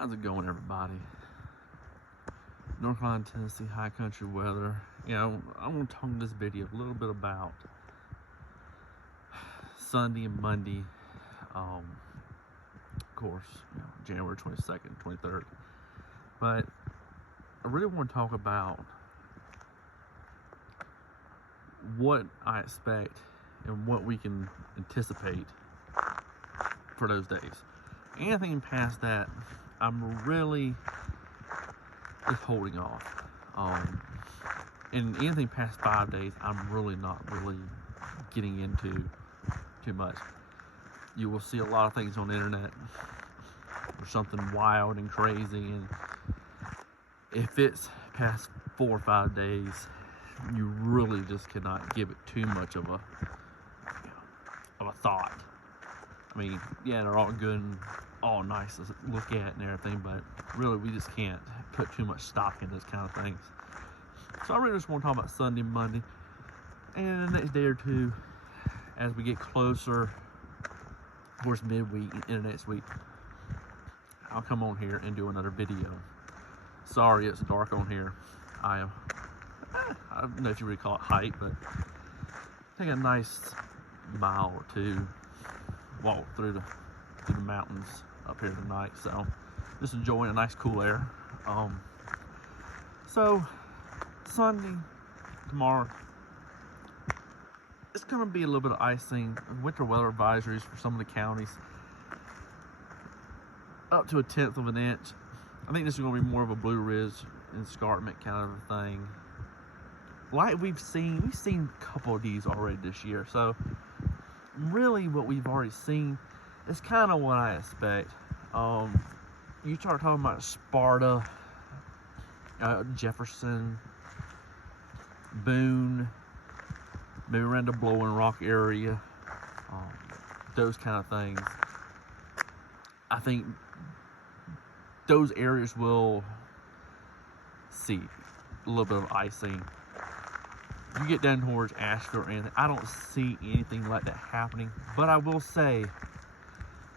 How's it going, everybody? North Carolina, Tennessee, high country weather. I want to talk in this video a little bit about Sunday and Monday. Of course, January 22nd, 23rd. But I really want to talk about what I expect and what we can anticipate for those days. Anything past that, I'm really just holding off. And anything past 5 days, I'm really not getting into too much. You will see a lot of things on the internet or something wild and crazy, and if it's past 4 or 5 days, you really just cannot give it too much of a thought. I mean, yeah, they're all good and all nice to look at and everything, but really we just can't put too much stock in those kind of things. So I really just want to talk about Sunday, Monday, and the next day or two as we get closer towards midweek and next week. I'll come on here and do another video. Sorry it's dark on here. I don't know if you really call it height, but take a nice mile or two walk through the mountains up here tonight, so just enjoying a nice cool air. So Sunday, tomorrow, it's gonna be a little bit of icing, winter weather advisories for some of the counties, up to 1/10 of an inch. I think this is gonna be more of a Blue Ridge escarpment kind of a thing, like we've seen a couple of these already this year. So really what we've already seen is kind of what I expect. You start talking about Sparta, Jefferson, Boone, maybe around the Blowing Rock area, those kind of things. I think those areas will see a little bit of icing. You get down towards Asheville or anything, I don't see anything like that happening. But I will say,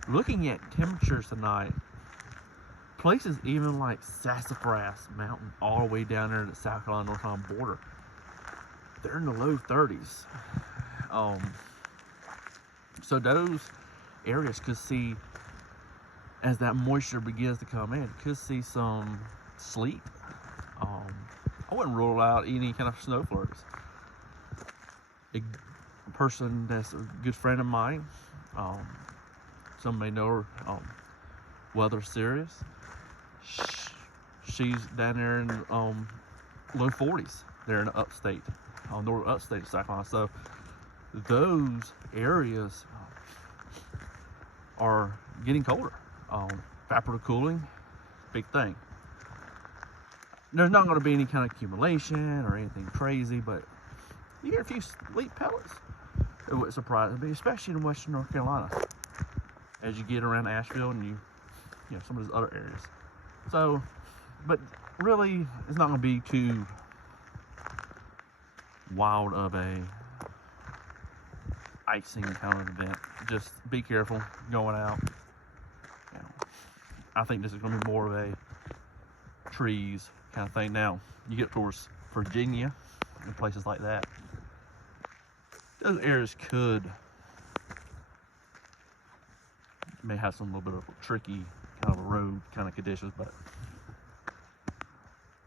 looking at temperatures tonight, places even like Sassafras Mountain, all the way down there at the South Carolina North Carolina border, they're in the low 30s. So those areas could see, as that moisture begins to come in, could see some sleet. I wouldn't rule out any kind of snow flurries. A person that's a good friend of mine, some may know her, Weather Serious. She's down there in low 40s. They're in the upstate, northern upstate of South Carolina. So those areas are getting colder. Evaporative cooling, big thing. There's not going to be any kind of accumulation or anything crazy, but you get a few sleet pellets. It wouldn't surprise me, especially in western North Carolina, as you get around Asheville and you know some of those other areas. So, but really, it's not going to be too wild of a icing kind of event. Just be careful going out. I think this is going to be more of a trees kind of thing. Now, you get towards Virginia and places like that, those areas may have some little bit of tricky kind of a road kind of conditions, but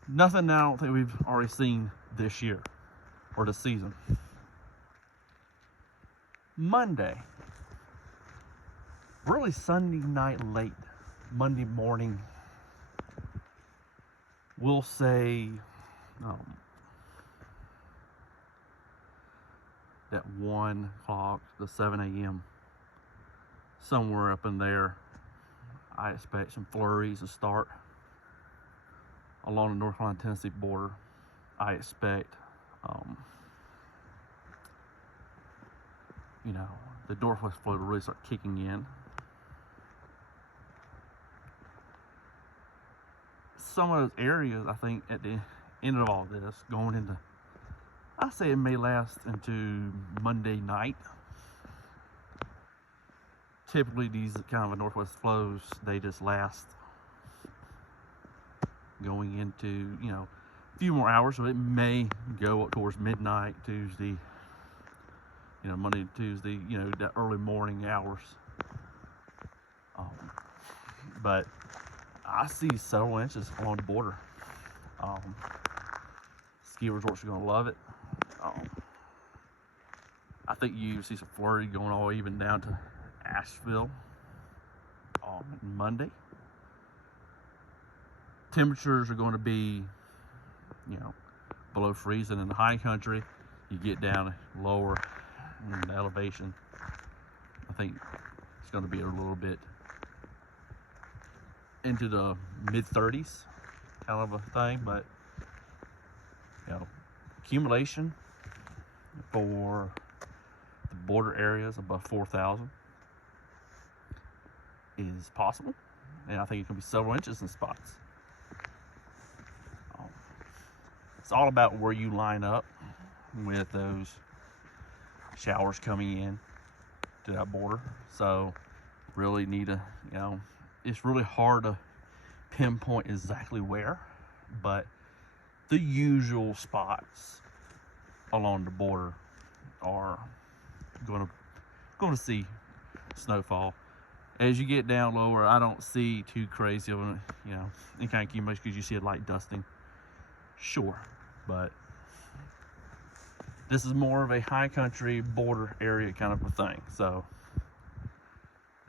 nothing I don't think we've already seen this year or this season. Monday, really Sunday night late, Monday morning, we'll say that 1 o'clock to 7 a.m. somewhere up in there, I expect some flurries to start along the North Carolina Tennessee border. I expect the northwest flow to really start kicking in. Some of those areas, I think, at the end of all this, going into, I say it may last into Monday night. Typically, these kind of northwest flows, they just last going into, you know, a few more hours. So it may go up towards midnight Tuesday, you know, Monday, Tuesday, you know, the early morning hours. But I see several inches along the border. Ski resorts are going to love it. I think you see some flurry going all even down to Asheville on Monday. Temperatures are going to be, you know, below freezing in the high country. You get down lower in the elevation, I think it's going to be a little bit into the mid-30s kind of a thing. But you know, accumulation for the border areas above 4,000 is possible, and I think it can be several inches in spots. It's all about where you line up with those showers coming in to that border. So really need to, you know, it's really hard to pinpoint exactly where, but the usual spots along the border are going to see snowfall. As you get down lower, I don't see too crazy of it, you know, any kind of accumulation, because you see a light dusting, sure, but this is more of a high country border area kind of a thing. So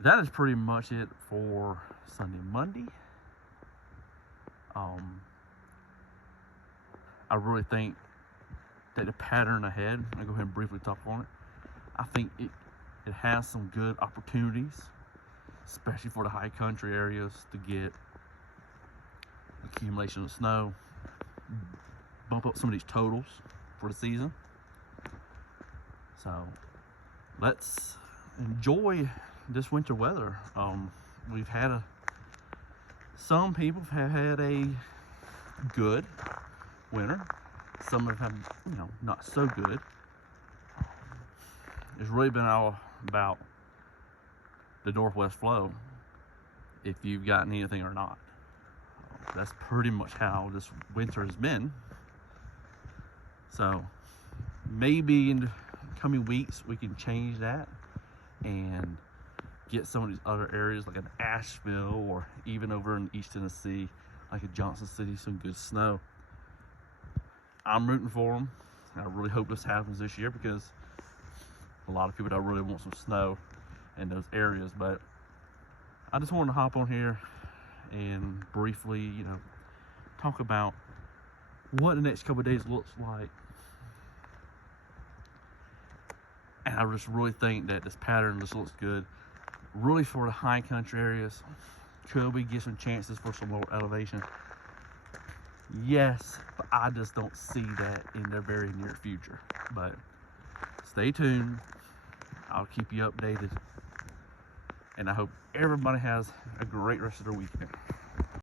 that is pretty much it for Sunday, Monday. I really think that the pattern ahead, I'll go ahead and briefly talk on it. I think it has some good opportunities, especially for the high country areas, to get accumulation of snow, bump up some of these totals for the season. So let's enjoy this winter weather. We've had some people have had a good winter. Some have had, you know, not so good. It's really been all about the northwest flow, if you've gotten anything or not. That's pretty much how this winter has been. So maybe in the coming weeks we can change that and get some of these other areas like in Asheville, or even over in East Tennessee like in Johnson City, some good snow. I'm rooting for them. I really hope this happens this year, because a lot of people don't really want some snow in those areas. But I just wanted to hop on here and briefly, you know, talk about what the next couple of days looks like. And I just really think that this pattern just looks good, really, for the high country areas. Could we get some chances for some lower elevation? Yes, but I just don't see that in the very near future. But stay tuned. I'll keep you updated. And I hope everybody has a great rest of their weekend.